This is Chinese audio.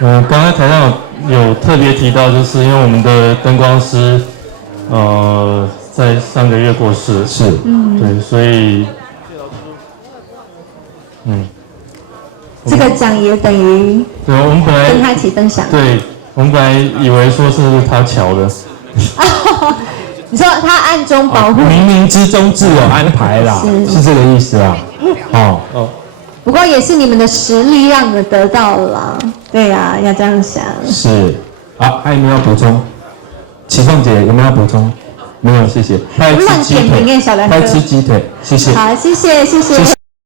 刚才台上有特别提到，就是因为我们的灯光师，在上个月过世，是，对，所以，这个奖也等于对，我们本来跟他一起分享。对，我们本来以为说是他瞧的，你说他暗中保护，冥冥之中自有安排啦，是这个意思啊。哦，不过也是你们的实力让你们得到了啦。对呀，要这样想。是。好，还有没有要补充？启凤姐有没有要补充？没有，谢谢。他爱吃鸡腿，他爱吃鸡腿，谢谢。好，谢谢。